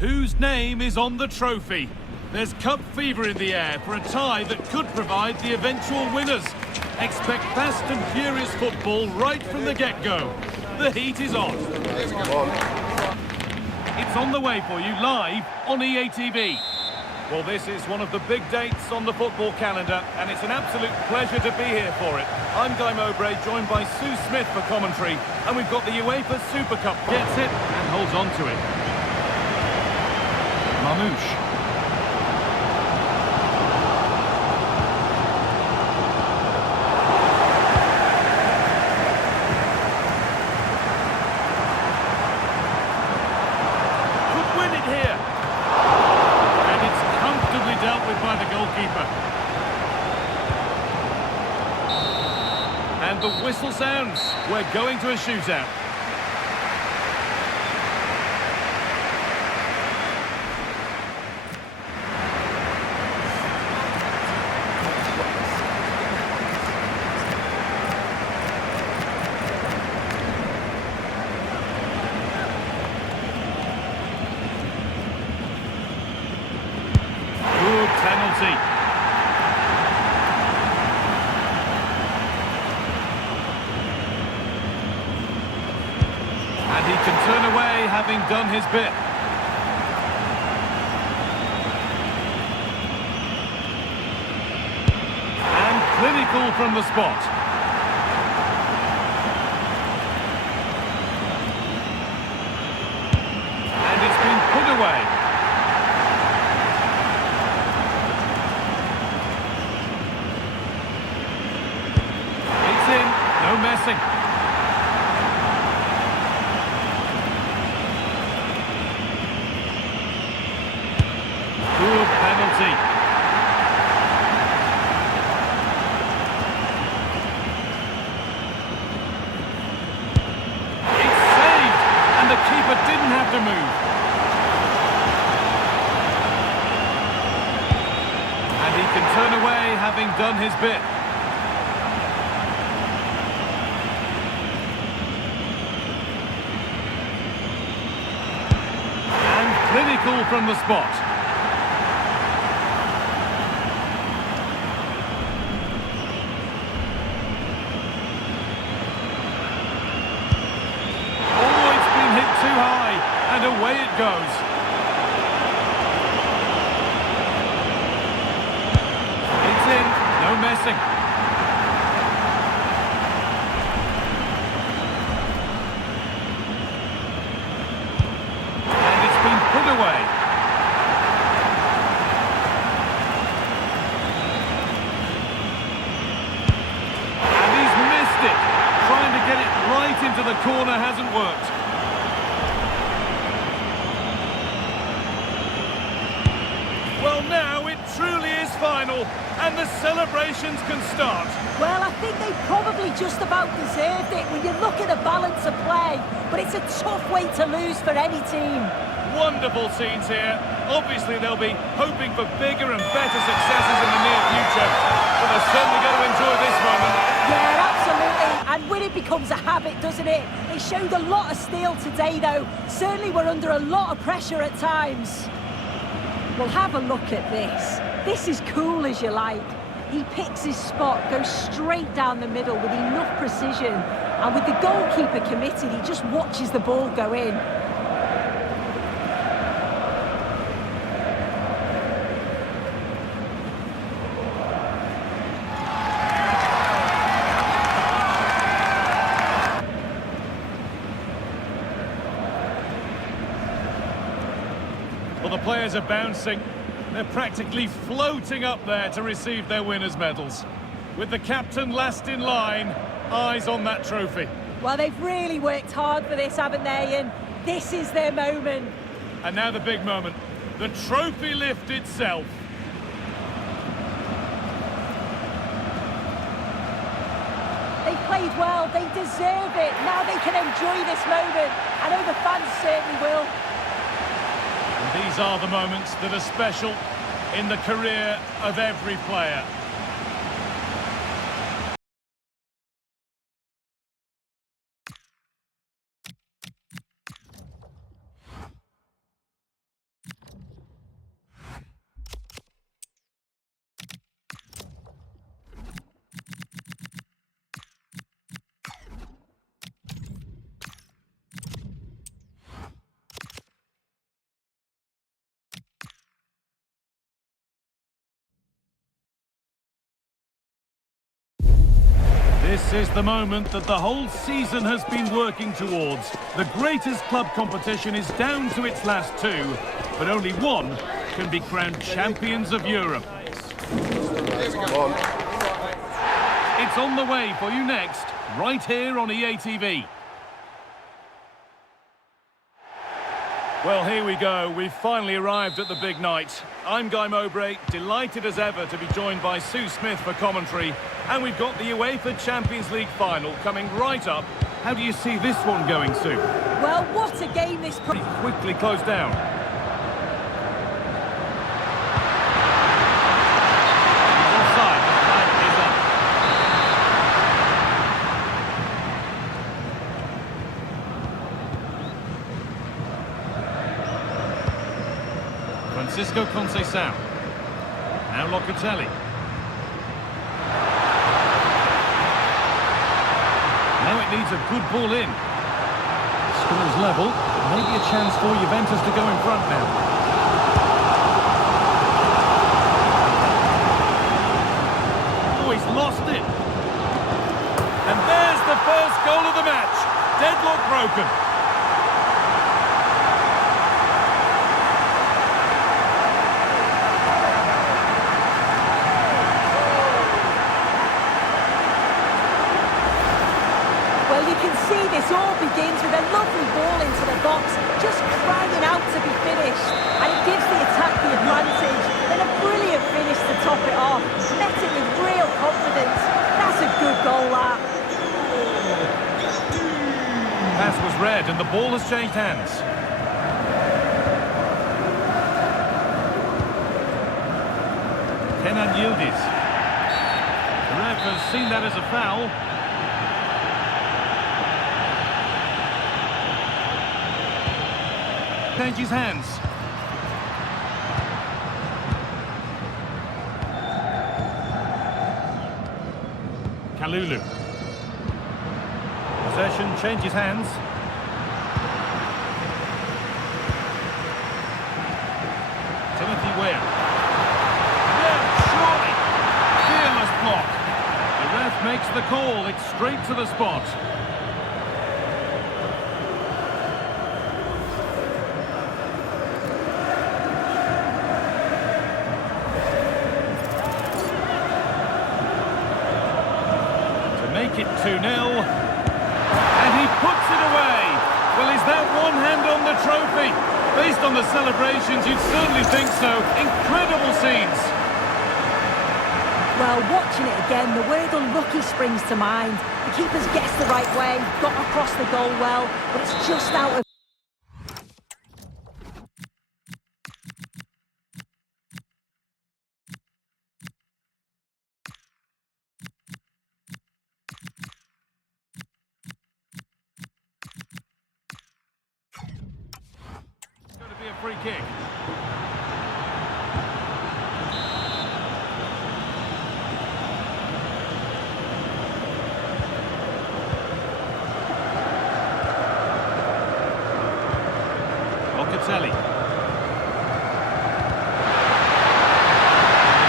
Whose name is on the trophy? There's cup fever in the air for a tie that could provide the eventual winners. Expect fast and furious football right from the get-go. The heat is on. It's on the way for you live on EATV. Well, this is one of the big dates on the football calendar, and it's an absolute pleasure to be here for it. I'm Guy Mowbray, joined by Sue Smith for commentary, and we've got the UEFA Super Cup. Gets it and holds on to it. Mamouche. Could win it here. And it's comfortably dealt with by the goalkeeper. And the whistle sounds. We're going to a shootout. Penalty. And he can turn away, having done his bit. And clinical from the spot. And it's been put away. No messing. Good penalty. It's saved, and the keeper didn't have to move. And he can turn away, having done his bit. Clinical from the spot. Oh, it's been hit too high, and away it goes. It's in, no messing. Put away. And he's missed it. Trying to get it right into the corner hasn't worked. Well, now it truly is final, and the celebrations can start. Well, I think they probably just about deserved it when you look at the balance of play, but it's a tough way to lose for any team. Wonderful scenes here. Obviously, they'll be hoping for bigger and better successes in the near future, but they're certainly going to enjoy this moment. Yeah, absolutely. And when it becomes a habit, doesn't it? They showed a lot of steel today, though. Certainly we're under a lot of pressure at times. Well, have a look at this. This is cool as you like. He picks his spot, goes straight down the middle with enough precision, and with the goalkeeper committed, he just watches the ball go in. Well, the players are bouncing. They're practically floating up there to receive their winners' medals. With the captain last in line, eyes on that trophy. Well, they've really worked hard for this, haven't they? And this is their moment. And now the big moment. The trophy lift itself. They played well, they deserve it. Now they can enjoy this moment. I know the fans certainly will. And these are the moments that are special in the career of every player. This is the moment that the whole season has been working towards. The greatest club competition is down to its last two, but only one can be crowned champions of Europe. It's on the way for you next, right here on EATV. Well, here we go. We've finally arrived at the big night. I'm Guy Mowbray, delighted as ever to be joined by Sue Smith for commentary. And we've got the UEFA Champions League Final coming right up. How do you see this one going, Sue? Well, what a game this... Quickly closed down. Offside. Time is up. Francisco Conceição. Now Locatelli. Now it needs a good ball in. Score's level. Maybe a chance for Juventus to go in front now. Oh, he's lost it. And there's the first goal of the match. Deadlock broken. Well, you can see this all begins with a lovely ball into the box, just crying out to be finished. And it gives the attack the advantage. Then a brilliant finish to top it off. Met it with real confidence. That's a good goal, that. Pass was read and the ball has changed hands. Kenan Yildiz. The ref has seen that as a foul. Changes hands. Kalulu. Possession changes hands. Timothy Weah. Yeah, surely. Fearless block. The ref makes the call. It's straight to the spot. Make it 2-0, and he puts it away. Well, is that one hand on the trophy? Based on the celebrations, you'd certainly think so. Incredible scenes. Well, watching it again, the word unlucky springs to mind. The keeper's guessed the right way, got across the goal well, but it's just out of... Free kick. Locatelli. They've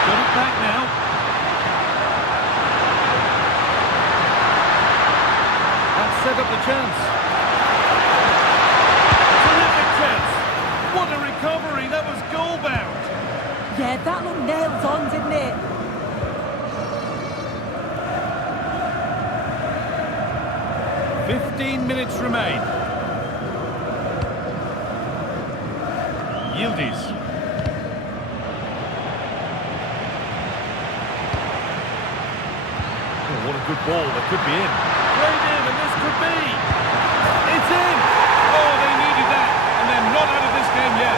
got it back now. That set up the chance. Terrific chance. What a recovery, that was goal-bound. Yeah, that looked nailed on, didn't it? "15 minutes remain. Yildiz. Oh, what a good ball, that could be in. Played in, and this could be. It's in! Oh, they needed that. And they're not out of this game yet.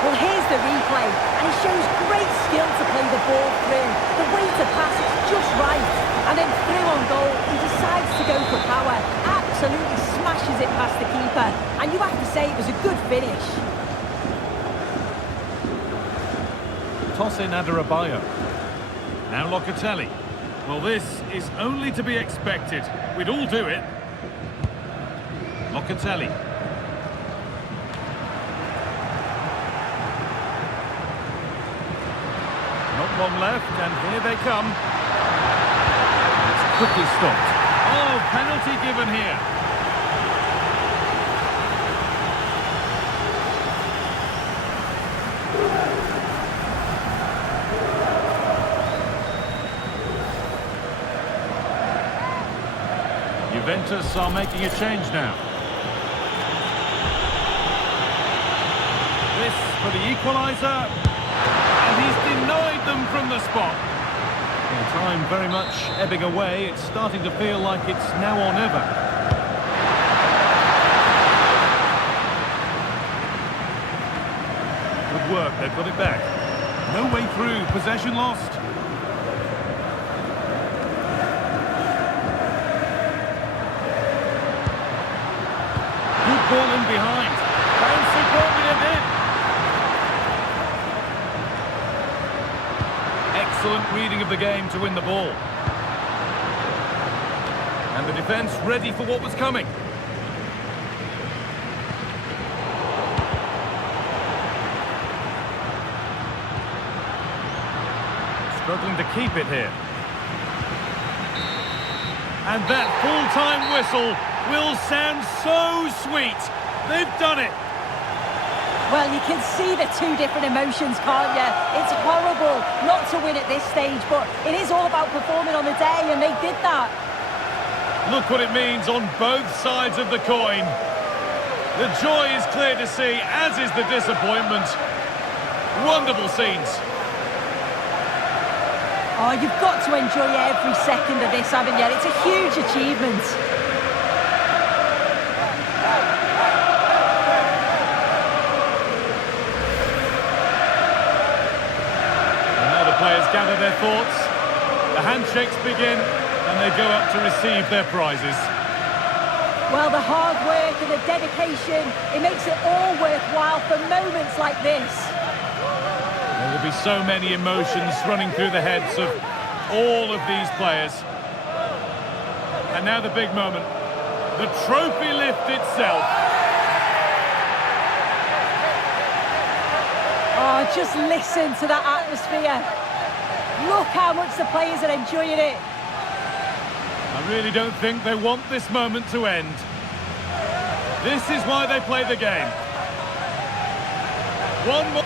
Well, here's the replay, and it shows great skill to play the ball through. The way to pass is just right, and then through on goal, he decides to go for power. Absolutely smashes it past the keeper, and you have to say it was a good finish. Toss in Adarabioyo. Now Locatelli. Well, this is only to be expected. We'd all do it. Locatelli. long left, and here they come. It's quickly stopped. Oh, penalty given here. Juventus are making a change now. This for the equaliser, and he's denied them from the spot. Well, time very much ebbing away. It's starting to feel like it's now or never. Good work, they've got it back. No way through, possession lost. Good ball in behind. And superbly in. Excellent reading of the game to win the ball. And the defence ready for what was coming. Struggling to keep it here. And that full-time whistle will sound so sweet. They've done it. Well, you can see the two different emotions, can't you? It's horrible not to win at this stage, but it is all about performing on the day, and they did that. Look what it means on both sides of the coin. The joy is clear to see, as is the disappointment. Wonderful scenes. Oh, you've got to enjoy every second of this, haven't you? It's a huge achievement. Players gather their thoughts, the handshakes begin, and they go up to receive their prizes. Well, the hard work and the dedication, it makes it all worthwhile for moments like this. There will be so many emotions running through the heads of all of these players. And now the big moment, the trophy lift itself. Oh, just listen to that atmosphere. Look how much the players are enjoying it. I really don't think they want this moment to end. This is why they play the game. One more.